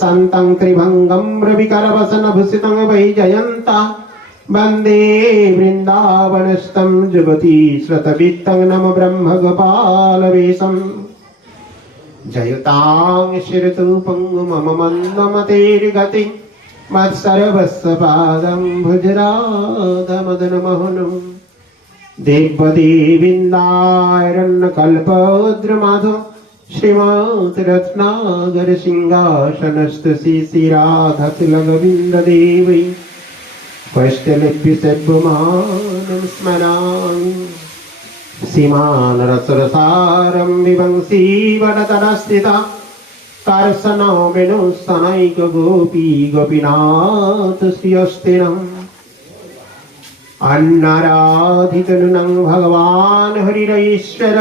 शान्तं त्रिभंगं रविकरवसनभूषितं वैजयन्ता वन्दे वृन्दावनस्थं जुगती श्रुतवित्तं नम ब्रह्मगोपालवेशम् जयतां शिरतूपं मम मन्दमतेर्गति मत्सर्वस्य पादं भुजराधमदनमोहनं देवदेवीन्दारण्यकल्पद्रुमाधो श्रीमद्रत्नागर सिंहासनस्थ श्रीराधातिलकविन्ददेवै वैष्णलिप्यसद्गुमानं स्मरामि सीमान रसरसारं विवंसी वनतनस्थिता कार्सनो विनुसनैक गोपी गोपीनाथ श्रियस्तिनम् अन्नाराधितनुनं भगवान् हरिरेश्वर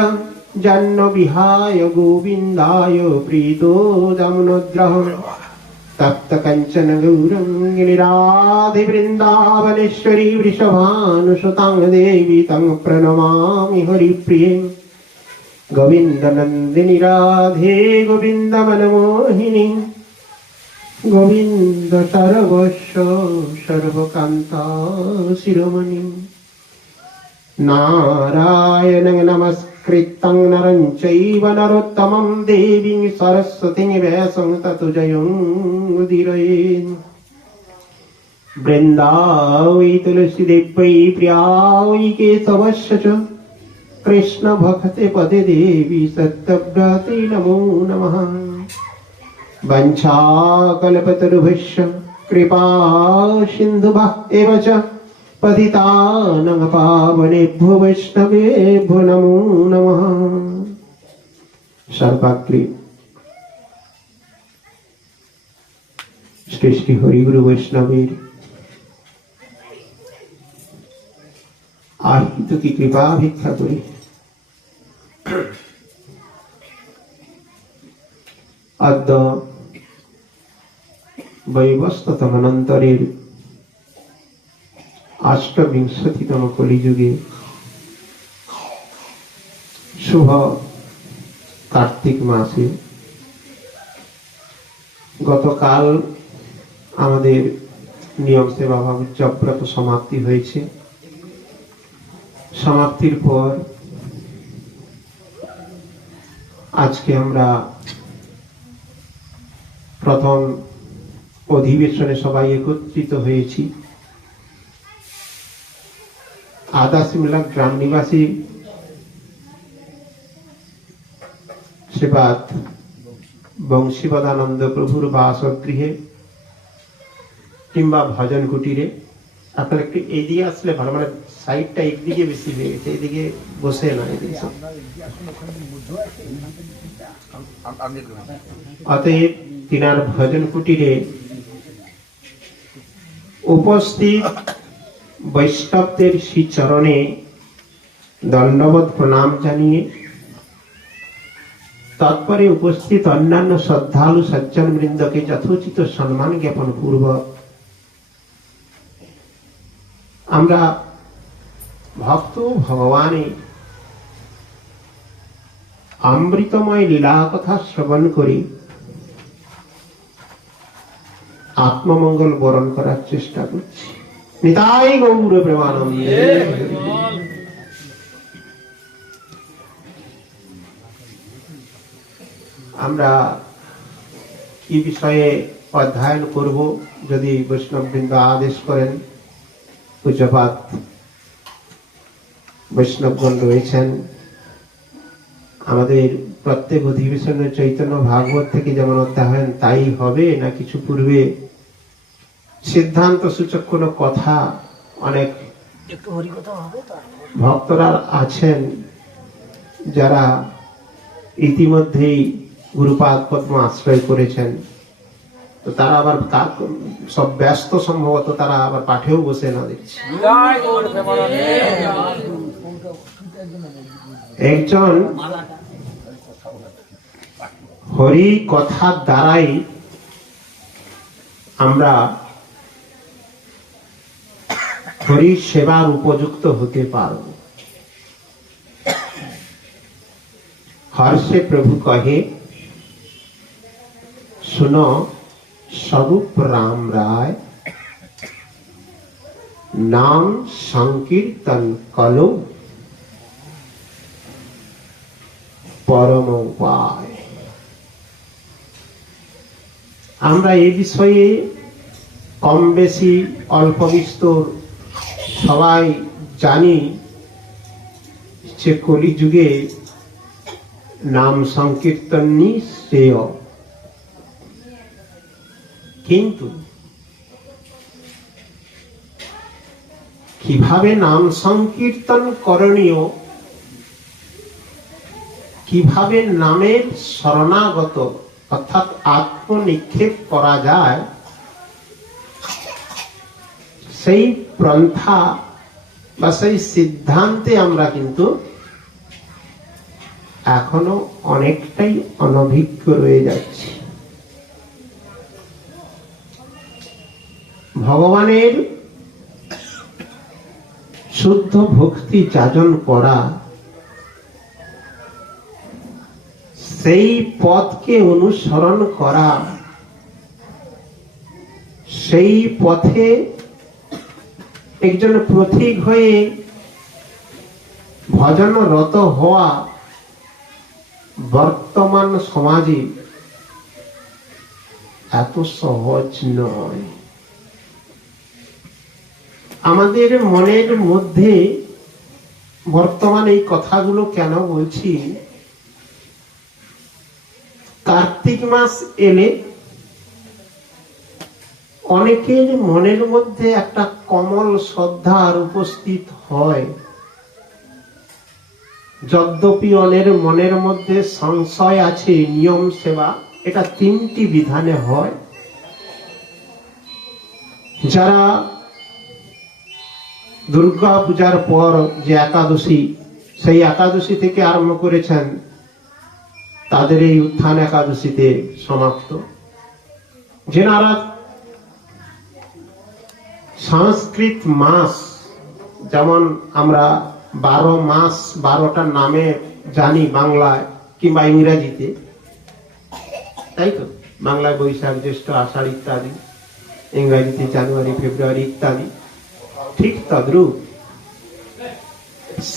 जन्म विहाय गोविन्दाय प्रीतो दमुनोद्रहम् तप्त कंचन गौरंगी राधे वृंदावनेश्वरी वृषभानुसुतां देवी तं प्रणमामि हरिप्रिये गोविंद नंदिनी राधे गोविंद मनमोहिनी गोविंद सर्वस्व सर्वकान्ता शिरोमणि नारायणं नमस्कृतं नरं चैव नरोत्तमं देवीं सरस्वतीं व्यासं ततो जयमुदीरयेत् वृन्दावै तुलसीदेव्यै प्रियायै केशवस्य च कृष्ण भक्ते पदे देवी सत्यव्रते नमो नमः वञ्चाकल्पतरुभ्यश्च कृपा सिन्धुभ्यः एव च पतितानां पावनेभ्यो वैष्णवेभ्यो नमो नमः सर्वाग्रे श्री श्री हरिगुरु वैष्णवेर आहित की कृपा भिक्षा करी अद्य वैवस्वतमनन्तरेर अष्टविंशतितम कलिजुगे शुभ कार्तिक मासे गतकाल आमादेर नियम सेवा भाव जपव्रत समाप्ति हयेछे समाप्तिर पर आज के आमरा प्रथम अधिवेशने सबाई एकत्रित हयेछि आधा सिमला ग्राम निवासी श्रीपाद बंशीपदानंद प्रभुर बासगृहे किंबा भजन कुटीरे আপনারা একটু এদিকে আসলে ভালো মানে সাইডটা একদিকে বেশি হয়ে গেছে এদিকে বসে না এদিকে অতএব তিনার ভজন কুটিরে উপস্থিত বৈষ্ণবদের শ্রী চরণে দণ্ডবত প্রণাম জানিয়ে তৎপরে উপস্থিত অন্যান্য শ্রদ্ধালু সজ্জন বৃন্দকে যথোচিত সম্মান জ্ঞাপন পূর্বক আমরা ভক্ত ভগবানের অমৃতময় লীলা কথা শ্রবণ করে আত্মমঙ্গল বরণ করার চেষ্টা করছি নিতাই গৌর প্রেমানন্দে আমরা কি বিষয়ে অধ্যয়ন করব যদি বৈষ্ণববৃন্দ আদেশ করেন পূজ্যপাদ বৈষ্ণবগণ রয়েছেন আমাদের প্রত্যেক অধিবেশনে চৈতন্য ভাগবত থেকে যেমন অধ্যয়ন তাই হবে না কিছু পূর্বে সিদ্ধান্ত সূচক কোনো কথা অনেক ভক্তরা আছেন যারা ইতিমধ্যেই গুরুপাদ পদ্ম আশ্রয় করেছেন তো তারা আবার সব ব্যস্ত সম্ভবত তারা আবার পাঠেও বসে না দেখছি একজন হরি কথার দ্বারাই আমরা হরি সেবার উপযুক্ত হতে পারব हर्षे प्रभु कहे सुनो স্বরূপ রাম রায় নাম সংকীর্তন কলো পরম উপায়। আমরা এই বিষয়ে কম বেশি অল্প বিস্তর সবাই জানি যে কলিযুগে নাম সংকীর্তনই শ্রেয়, কিন্তু কিভাবে নাম সংকীর্তন করণীয়, কিভাবে নামের শরণাগত অর্থাৎ আত্মনিক্ষেপ করা যায়, সেই পন্থা বা সেই সিদ্ধান্তে আমরা কিন্তু এখনো অনেকটাই অনভিজ্ঞ রয়ে যাচ্ছি। ভগবানের শুদ্ধ ভক্তি যাজন করা, সেই পথকে অনুসরণ করা, সেই পথে একজন পথিক হয়ে ভজনরত হওয়া বর্তমান সমাজে এত সহজ নয়। আমাদের মনের মধ্যে বর্তমান এই কথাগুলো কেন বলছি, কার্তিক মাস এলে অনেকের মনের মধ্যে একটা কমল শ্রদ্ধার উপস্থিত হয়, যদ্যপি অনেক মনের মধ্যে সংশয় আছে। নিয়ম সেবা এটা 3টি বিধানে হয়। যারা দুর্গা পূজার পর যে একাদশী, সেই একাদশী থেকে আরম্ভ করেছেন, তাদের এই উত্থান একাদশীতে সমাপ্ত। যেনারা সংস্কৃত মাস, যেমন আমরা 12 মাস 12টা নামে জানি বাংলায় কিংবা ইংরেজিতে, তাই তো? বাংলায় বৈশাখ, জ্যৈষ্ঠ, আষাঢ় ইত্যাদি, ইংরেজিতে জানুয়ারি, ফেব্রুয়ারি ইত্যাদি। ঠিক তদ্রূপ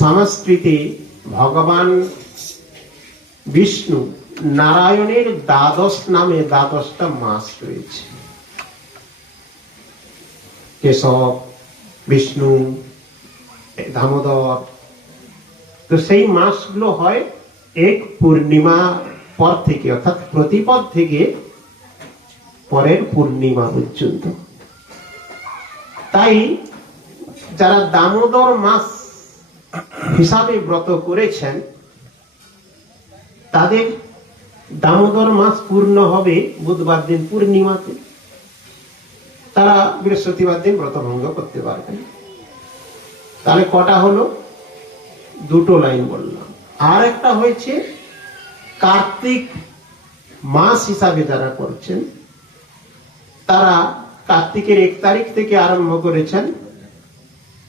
সংস্কৃতে ভগবান বিষ্ণু নারায়ণের 12 নামে 12টা মাস রয়েছে। কেশব, বিষ্ণু, দামোদর। তো সেই মাসগুলো হয় এক পূর্ণিমা পর থেকে, অর্থাৎ প্রতিপদ থেকে পরের পূর্ণিমা পর্যন্ত। তাই যারা দামোদর মাস হিসাবে ব্রত করেছেন, তাদের দামোদর মাস পূর্ণ হবে বুধবার দিন পূর্ণিমাতে। তারা বৃহস্পতিবার দিন ব্রত ভঙ্গ করতে পারবেন। তাহলে কটা হলো? 2টো লাইন বললাম। আর একটা হয়েছে কার্তিক মাস হিসাবে যারা করছেন, তারা কার্তিকের 1 তারিখ থেকে আরম্ভ করেছেন,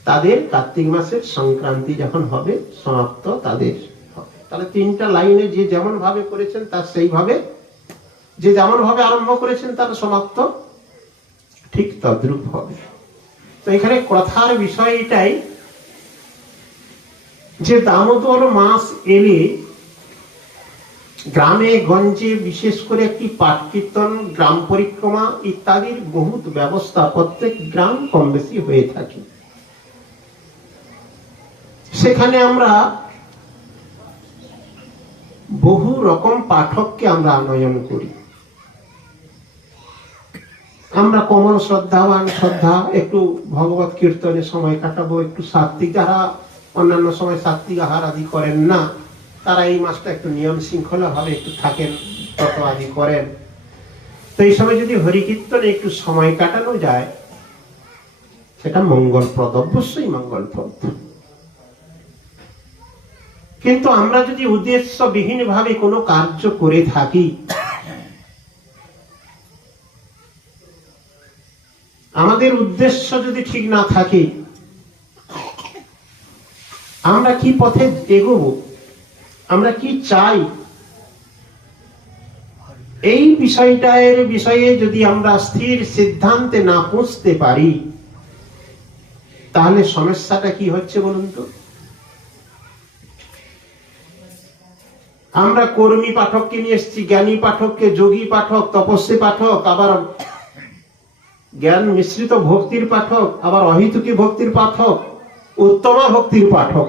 তাদের কার্তিক মাসের সংক্রান্তি যখন হবে সমাপ্ত তাদের হবে। তাহলে 3টা লাইনে যে যেমন ভাবে করেছেন তার সেইভাবে, যে যেমন ভাবে আরম্ভ করেছেন তার সমাপ্ত ঠিক তদ্রূপ হবে। তো এখানে কথার বিষয় এটাই যে দামোদর মাস এলে গ্রামে গঞ্জে বিশেষ করে একটি পাঠ কীর্তন, গ্রাম পরিক্রমা ইত্যাদির বহুত ব্যবস্থা প্রত্যেক গ্রাম কম বেশি হয়ে থাকে। সেখানে আমরা বহু রকম পাঠককে আমরা আনয়ন করি। আমরা কমল শ্রদ্ধাবান, শ্রদ্ধা একটু ভগবত কীর্তনে সময় কাটাবো, একটু সাত্বিক, যারা অন্যান্য সময় সাত্বিক আহার আদি করেন না, তারা এই মাসটা একটু নিয়ম শৃঙ্খলা ভাবে একটু থাকেন, তত আদি করেন। তো এই সময় যদি হরিকীর্তনে একটু সময় কাটানো যায়, সেটা মঙ্গলপ্রদ, অবশ্যই মঙ্গলপ্রদ। কিন্তু আমরা যদি উদ্দেশ্যবিহীন ভাবে কোনো কার্য করে থাকি, আমাদের উদ্দেশ্য যদি ঠিক না থাকে, আমরা কি পথে এগোবো, আমরা কি চাই, এই বিষয়টার বিষয়ে যদি আমরা স্থির সিদ্ধান্তে না পৌঁছতে পারি, তাহলে সমস্যাটা কি হচ্ছে বলুন তো? আমরা কর্মী পাঠককে নিয়ে এসেছি, জ্ঞানী পাঠককে, যোগী পাঠক, তপস্বী পাঠক, আবার জ্ঞান মিশ্রিত ভক্তির পাঠক, আবার অহিতুকী ভক্তির পাঠক, উত্তমা ভক্তির পাঠক।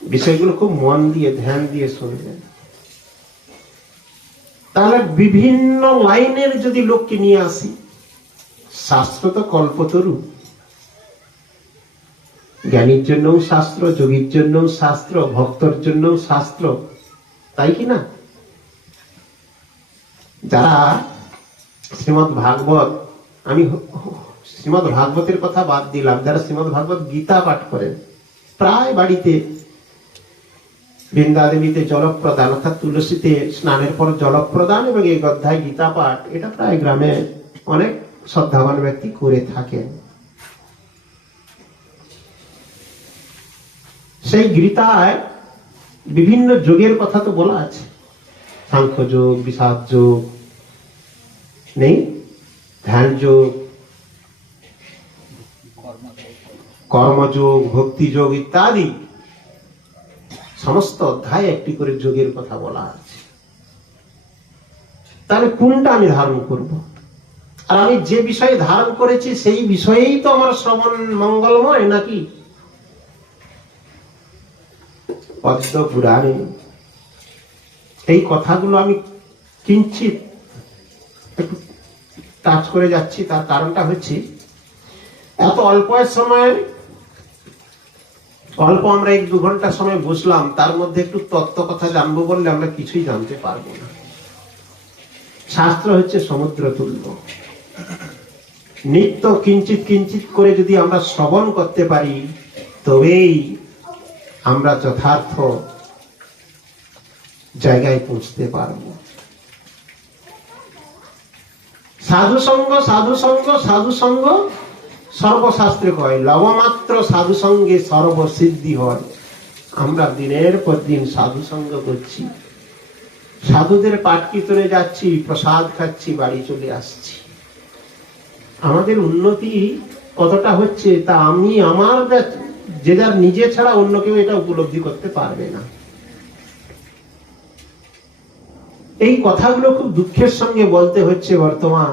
বিষয়গুলো খুব মন দিয়ে ধ্যান দিয়ে শুনবেন। তাহলে বিভিন্ন লাইনের যদি লোককে নিয়ে আসি, শাস্ত্র তো কল্পতরু, জ্ঞানীর জন্যও শাস্ত্র, যোগীর জন্যও শাস্ত্র, ভক্তর জন্যও শাস্ত্র, তাই কি না? যারা শ্রীমদ্ ভাগবত, আমি শ্রীমদ্ ভাগবতের কথা বাদ দিলাম, যারা শ্রীমদ্ ভাগবত গীতা পাঠ করেন, প্রায় বাড়িতে বৃন্দাদেবীতে জলপ্রদান, অর্থাৎ তুলসীতে স্নানের পর জলপ্রদান এবং এই অধ্যায় গীতা পাঠ, এটা প্রায় গ্রামে অনেক শ্রদ্ধাবান ব্যক্তি করে থাকেন। সেই গীতায় বিভিন্ন যোগের কথা তো বলা আছে, সাংখ্য যোগ, বিষাদ যোগ নেই, ধ্যান যোগ, কর্মযোগ, ভক্তি যোগ ইত্যাদি সমস্ত অধ্যায়ে একটি করে যোগের কথা বলা আছে। তাহলে কোনটা আমি ধারণ করব? আর আমি যে বিষয়ে ধারণ করেছি সেই বিষয়েই তো আমার শ্রবণ মঙ্গলময় নাকি? পদ্ম পুরাণে এই কথাগুলো আমি কিঞ্চিত একটু টাচ করে যাচ্ছি। তার কারণটা হচ্ছে, এত অল্প সময়, অল্প আমরা 1-2 ঘন্টা সময় বসলাম, তার মধ্যে একটু তত্ত্ব কথা জানবো বললে আমরা কিছুই জানতে পারবো না। শাস্ত্র হচ্ছে সমুদ্র তুল্য, নিত্য কিঞ্চিত কিঞ্চিত করে যদি আমরা শ্রবণ করতে পারি, তবেই আমরা যথার্থ জায়গায় পৌঁছতে পারবো। সাধু সঙ্গ, সাধু সঙ্গ, সাধু সঙ্গ সর্বশাস্ত্রে কয়, লবমাত্র সাধু সঙ্গে সর্বসিদ্ধি হয়। আমরা দিনের পর দিন সাধু সঙ্গ করছি, সাধুদের পাঠ কীর্তনে যাচ্ছি, প্রসাদ খাচ্ছি, বাড়ি চলে আসছি। আমাদের উন্নতি কতটা হচ্ছে তা আমি আমার যে যার নিজে ছাড়া অন্য কেউ এটা উপলব্ধি করতে পারবে না। এই কথাগুলো খুব দুঃখের সঙ্গে বলতে হচ্ছে। বর্তমান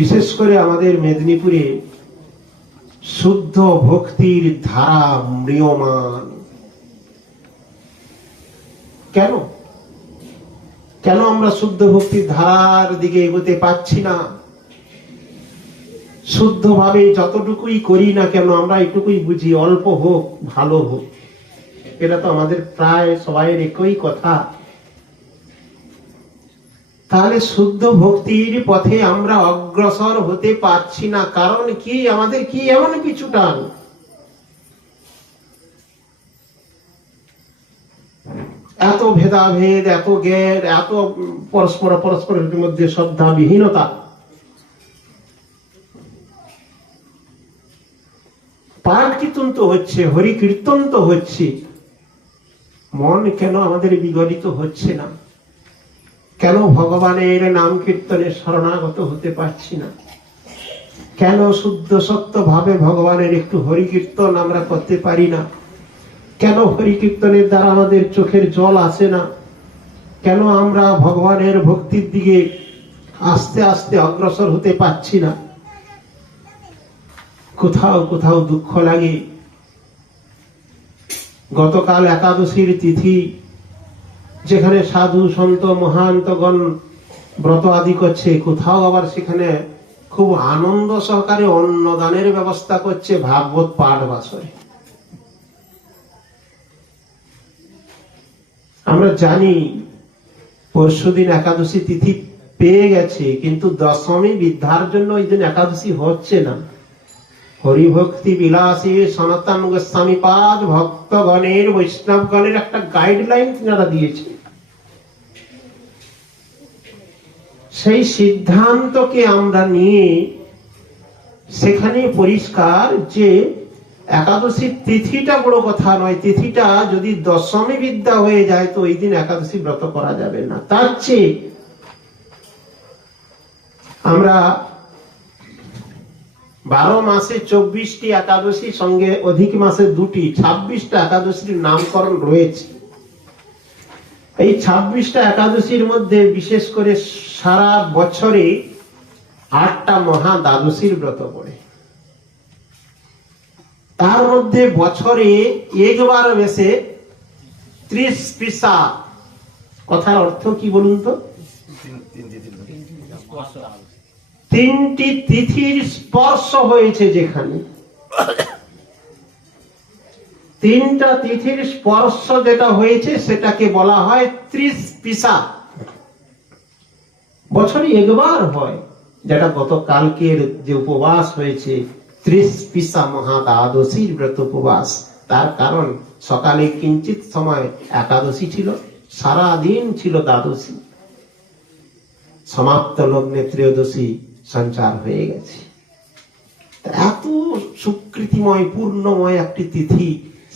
বিশেষ করে আমাদের মেদিনীপুরে শুদ্ধ ভক্তির ধারা ম্রিয়মান। কেন কেন আমরা শুদ্ধ ভক্তির ধারার দিকে এগোতে পারছি না? শুদ্ধভাবে যতটুকুই করি না কেন, আমরা এটুকুই বুঝি, অল্প হোক ভালো হোক। এটা তো আমাদের প্রায় সবাইয়ের একই কথা। তাহলে শুদ্ধ ভক্তির পথে আমরা অগ্রসর হতে পারছি না। কারণ কি? আমাদের কি এমন কিছু টান? এত ভেদাভেদ, এত জ্ঞান, এত পরস্পরের মধ্যে শ্রদ্ধা বিহীনতা। পাঠ কীর্তন তো হচ্ছে, হরি কীর্তন তো হচ্ছে, মন কেন আমাদের বিগলিত হচ্ছে না? কেন ভগবানের নাম কীর্তনে শরণাগত হতে পারছি না? কেন শুদ্ধ সত্য ভাবে ভগবানের একটু হরি কীর্তন আমরা করতে পারি না? কেন হরি কীর্তনের দ্বারা আমাদের চোখের জল আসে না? কেন আমরা ভগবানের ভক্তির দিকে আস্তে আস্তে অগ্রসর হতে পারছি না? কোথাও কোথাও দুঃখ লাগে। গতকাল একাদশীর তিথি, যেখানে সাধু সন্ত মহান্তগণ ব্রত আদি করছে, কোথাও আবার সেখানে খুব আনন্দ সহকারে অন্নদানের ব্যবস্থা করছে ভাগবত পাঠ বাসরে। আমরা জানি পরশুদিন একাদশী তিথি পেয়ে গেছে, কিন্তু দশমী বিদ্যার জন্য ওই দিন একাদশী হচ্ছে না। হরিভক্তি বিলাসী সনাতন গোস্বামী পাদ ভক্তগণের, বৈষ্ণবগণের একটা গাইডলাইন তিনারা দিয়েছে। সেই সিদ্ধান্তকে আমরা নিয়ে সেখানে পরিষ্কার যে একাদশীর তিথিটা বড় কথা নয়, তিথিটা যদি দশমী বিদ্যা হয়ে যায় তো ওই দিন একাদশী ব্রত করা যাবে না। তার চেয়ে আমরা 12 মাসে 24টি একাদশী সঙ্গে অধিক মাসে 2টি 26টা একাদশীর নামকরণ রয়েছে। এই 26টা একাদশীর মধ্যে বিশেষ করে সারা বছরে 8টা মহা দ্বাদশীর ব্রত পড়ে। তার মধ্যে বছরে একবার বেশে 30 পিসা। কথার অর্থ কি বলুন তো? 3টি তিথির স্পর্শ হয়েছে, যেখানে 3টা তিথির স্পর্শ যেটা হয়েছে সেটাকে বলা হয় 30 পিসা। বছরে একবার হয়, যেটা গতকালকের যে উপবাস হয়েছে 30 পিসা মহা দ্বাদশীর ব্রত উপবাস। তার কারণ সকালে কিঞ্চিত সময় একাদশী ছিল, সারা দিন ছিল দ্বাদশী, সমাপ্ত লগ্নে ত্রয়োদশী সঞ্চার হয়ে গেছে। এত সুকৃতিময় পূর্ণময় একটি তিথি,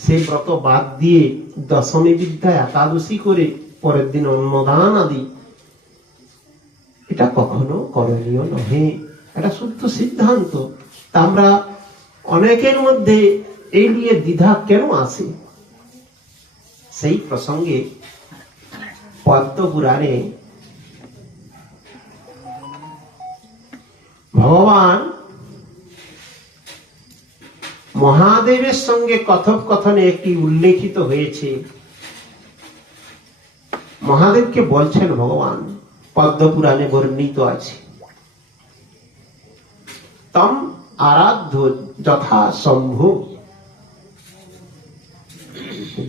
সেই ব্রত বাদ দিয়ে দশমী বিদ্যা একাদশী করে পরের দিন অন্নদান আদি, এটা কখনো করণীয় নহে। এটা শুদ্ধ সিদ্ধান্ত। তা আমরা অনেকের মধ্যে এই নিয়ে দ্বিধা কেন আসে? সেই প্রসঙ্গে পদ্ম পুরাণে ভগবান মহাদেবের সঙ্গে কথোপকথনে একটি উল্লেখিত হয়েছে। মহাদেবকে বলছেন ভগবান, পদ্ম পুরাণে বর্ণিত আছে, তম আরাধ্য যথা শম্ভু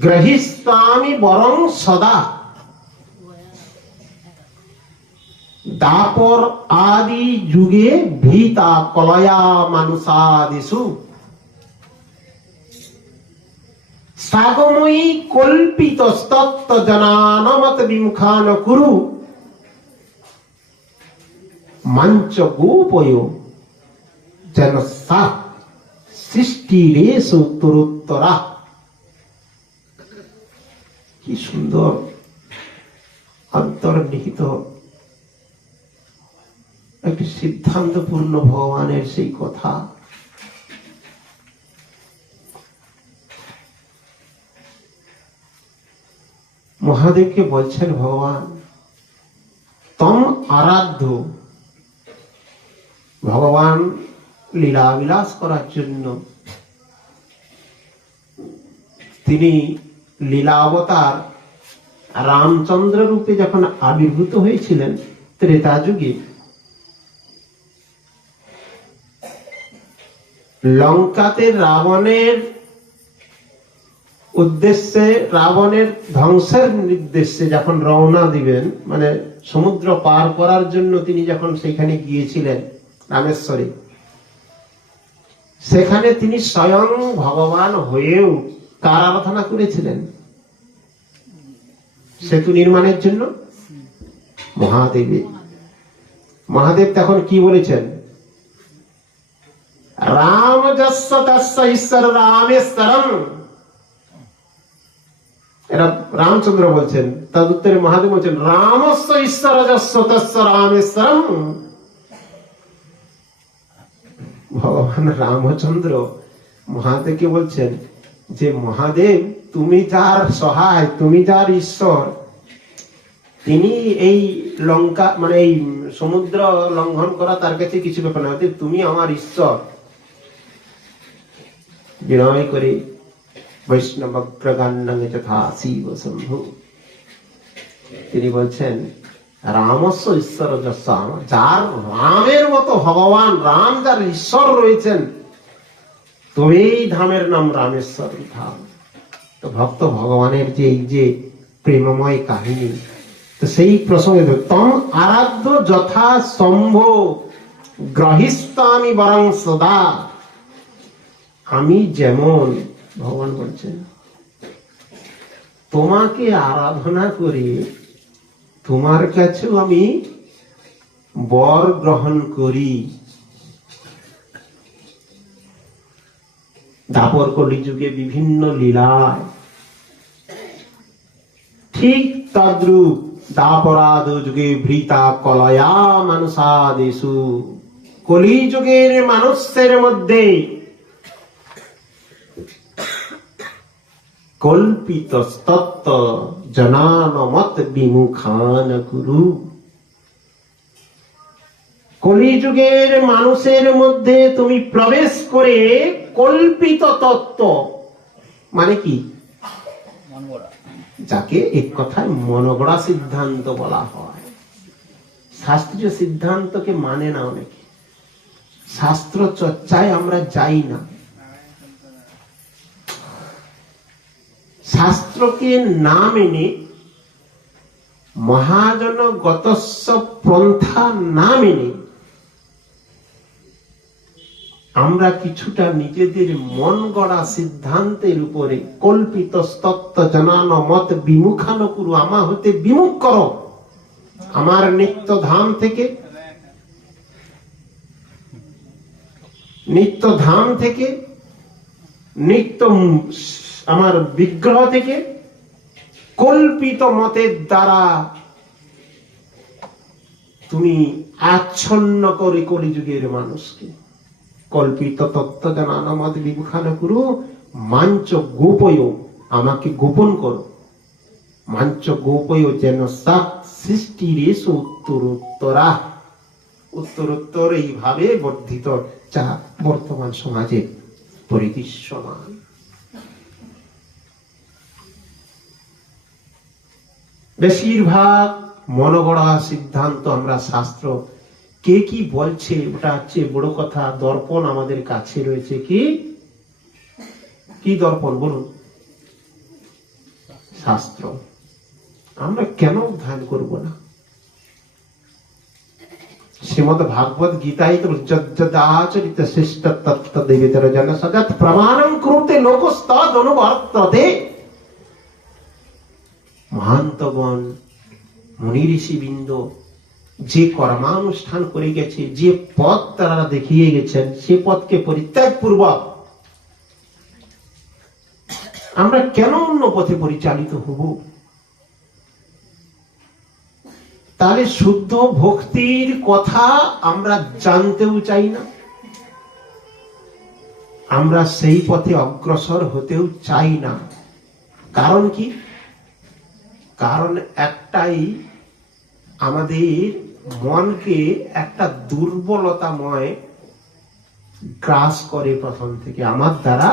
গ্রহিষ্যামি বরং সদা দাপর আদি যুগে ভীতা কলয়া মানুষাদিষু সাগময়ী কল্পিত স্তত্ত জনানমত বিমুখান কুরু মঞ্চ গোপয় যেন সা সৃষ্টিরেষু উত্তরোত্তরা। কি সুন্দর অন্তর্নিহিত একটি সিদ্ধান্তপূর্ণ ভগবানের সেই কথা। মহাদেবকে বলছেন ভগবান, তম আরাধ্য। ভগবান লীলা বিলাস করার জন্য তিনি লীলা অবতার রামচন্দ্র রূপে যখন আবির্ভূত হয়েছিলেন ত্রেতা যুগে, লঙ্কাতে রাবণের উদ্দেশ্যে, রাবণের ধ্বংসের নির্দেশে যখন রওনা দিবেন, মানে সমুদ্র পার করার জন্য তিনি যখন সেখানে গিয়েছিলেন রামেশ্বরে, সেখানে তিনি স্বয়ং ভগবান হয়েও কার আরাধনা করেছিলেন? সেতু নির্মাণের জন্য মহাদেবের। মহাদেব তখন কি বলেছেন? রাম যস্য তস্য ঈশ্বর রামেশ্বরম। এরা রামচন্দ্র বলছেন, তার উত্তরে মহাদেব বলছেন রামস্য ঈশ্বর যস্য তস্য রামেশ্বরম। ভগবান রামচন্দ্র মহাদেবকে বলছেন যে মহাদেব, তুমি যার সহায়, তুমি যার ঈশ্বর, তিনি এই লঙ্কা মানে এই সমুদ্র লঙ্ঘন করা তার কাছে কিছু ব্যাপার না, তুমি আমার ঈশ্বর। বিনয় করে বৈষ্ণব অগ্রগান্নাং যথা শিব শম্ভু, তিনি বলছেন রামস্য ঈশ্বর যস্য, যার রামের মতো ভগবান রাম যার ঈশ্বর রয়েছেন, তো এই ধামের নাম রামেশ্বর ধাম। তো ভক্ত ভগবানের যে এই যে প্রেমময় কাহিনী, তো সেই প্রসঙ্গে তম আরাধ্য যথা শম্ভ গ্রহিষ্যামি বরং সদা। আমি যেমন, ভগবান বলছেন, তোমাকে আরাধনা করে তোমার কাছেও আমি বর গ্রহণ করি। দাপর কলিযুগে বিভিন্ন লীলায়, ঠিক তদ্রূপ দাপরাদ যুগে ভৃতা কলয়া মানুষাদেশু, কলিযুগের মানুষের মধ্যে কল্পিত তত্ত্ব জনানমত বিমুখান কুরু। কলিযুগের মানুষের মধ্যে তুমি প্রবেশ করে কল্পিত তত্ত্ব মানে কি, যাকে এক কথায় মনগড়া সিদ্ধান্ত বলা হয়। শাস্ত্রীয় সিদ্ধান্তকে মানে না অনেকে, শাস্ত্র চর্চায় আমরা যাই না, শাস্ত্রকে না মেনে, মহাজনগতস্য পন্থা না মেনে আমরা কিছুটা নিজেদের মন গড়া সিদ্ধান্তের উপরে কল্পিত তত্ত্ব জনান মত বিমুখান কুরু, আমা হতে বিমুখ করো। আমার নিত্য ধাম থেকে, নিত্য ধাম থেকে, নিত্য আমার বিগ্রহ থেকে কল্পিত মতের দ্বারা তুমি আচ্ছন্ন করে কলিযুগের মানুষকে। কল্পিত তত্ত্ব জানানো মত বিমুখান কুরু, মাঞ্চ গোপয়, আমাকে গোপন করো। মাঞ্চ গোপয় যেন সাত সৃষ্টির এসো উত্তরোত্তরা, উত্তরোত্তর এইভাবে বর্ধিত, যা বর্তমান সমাজে পরিদৃশ্যমান। বেশিরভাগ মনগড়া সিদ্ধান্ত আমরা শাস্ত্র কে কি বলছে ওটা হচ্ছে বড় কথা। দর্পণ আমাদের কাছে রয়েছে, কি কি দর্পণ বলুন? শাস্ত্র। আমরা কেন ধ্যান করব না? শ্রীমদ ভাগবত গীতায় তো যদাচরিত শ্রেষ্ঠ তত্ত্ব দেবেতর জন সজত প্রমাণং করতে লোকস্তদ অনুবর্ততে। মহান্তগণ, মুনি ঋষিবৃন্দ যে কর্মানুষ্ঠান করে গেছে, যে পথ তারা দেখিয়ে গেছেন, সে পথকে পরিত্যাগ পূর্বক আমরা কেন অন্য পথে পরিচালিত হব? তাহলে শুদ্ধ ভক্তির কথা আমরা জানতেও চাই না, আমরা সেই পথে অগ্রসর হতেও চাই না। কারণ কি? কারণ একটাই, আমাদের মনকে একটা দুর্বলতাময় গ্রাস করে প্রথম থেকে, আমার দ্বারা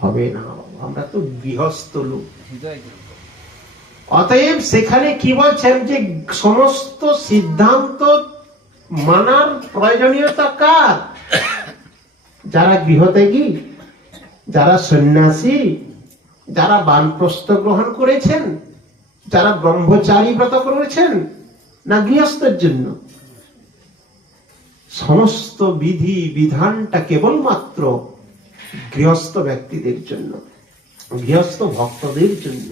হবে না, আমরা তো গৃহস্থ লোক। অতএব সেখানে কি বলছেন যে সমস্ত সিদ্ধান্ত মানার প্রয়োজনীয়তা কার? যারা গৃহত্যাগী, যারা সন্ন্যাসী, যারা বানপ্রস্থ গ্রহণ করেছেন, যারা ব্রহ্মচারী ব্রত করেছেন, না গৃহস্থের জন্য? সমস্ত বিধি বিধানটা কেবলমাত্র গৃহস্থ ব্যক্তিদের জন্য, গৃহস্থ ভক্তদের জন্য।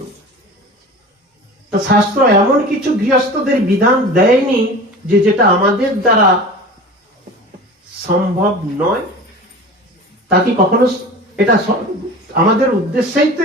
তো শাস্ত্র এমন কিছু গৃহস্থদের বিধান দেয়নি যে যেটা আমাদের দ্বারা সম্ভব নয়। তা কি কখনো? এটা আমাদের উদ্দেশ্যেই তো